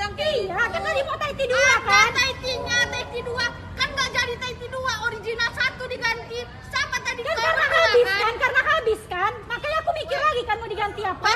bilang kayak Iya, kan tadi mau Taiti 2 kan? Taitinya, Taiti 2 kan nggak jadi Taiti 2, original 1 diganti. Siapa tadi Kan kau karena bilang, habis kan? Karena habis kan? Makanya aku mikir lagi kan mau diganti apa?